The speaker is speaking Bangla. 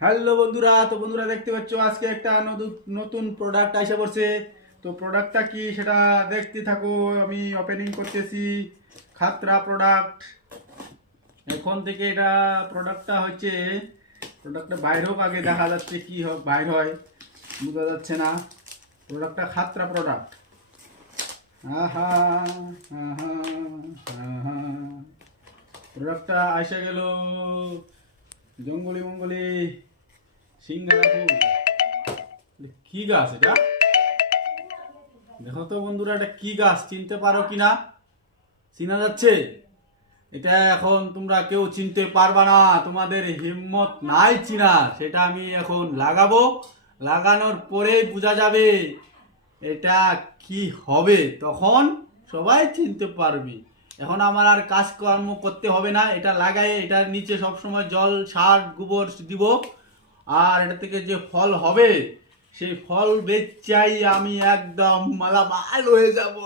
হ্যালো বন্ধুরা, তো বন্ধুরা দেখতে পাচ্ছ আজকে একটা নতুন প্রোডাক্ট এসে পড়ছে। তো প্রোডাক্টটা কি সেটা দেখতে থাকো। আমি ওপেনিং করতেছি খাতরা প্রোডাক্ট। এখন থেকে এটা প্রোডাক্টটা হচ্ছে, প্রোডাক্টটা বাইর হোক, আগে দেখা যাচ্ছে কি বাইর হয়, বোঝা যাচ্ছে না। প্রোডাক্টটা খাতরা প্রোডাক্ট। আহা আহা আহা, প্রোডাক্টটা এসে গেল। জঙ্গলি মঙ্গলি সিঙ্গারা ফুল। কি গাছ এটা? দেখো তো বন্ধুরা, এটা কি গাছ, চিনতে পারো কিনা? চিনা যাচ্ছে? এটা এখন তোমরা কেউ চিনতে পারবা না, তোমাদের হিম্মত নাই চিনা। সেটা আমি এখন লাগাবো, লাগানোর পরেই বোঝা যাবে এটা কি হবে, তখন সবাই চিনতে পারবি। এখন আমার আর কাজকর্ম করতে হবে না, এটা লাগাই এটার নিচে সবসময় জল, সার, গোবর দিব। আর এটা থেকে যে ফল হবে, সেই ফল বেচাই আমি একদম মালামাল হয়ে যাব।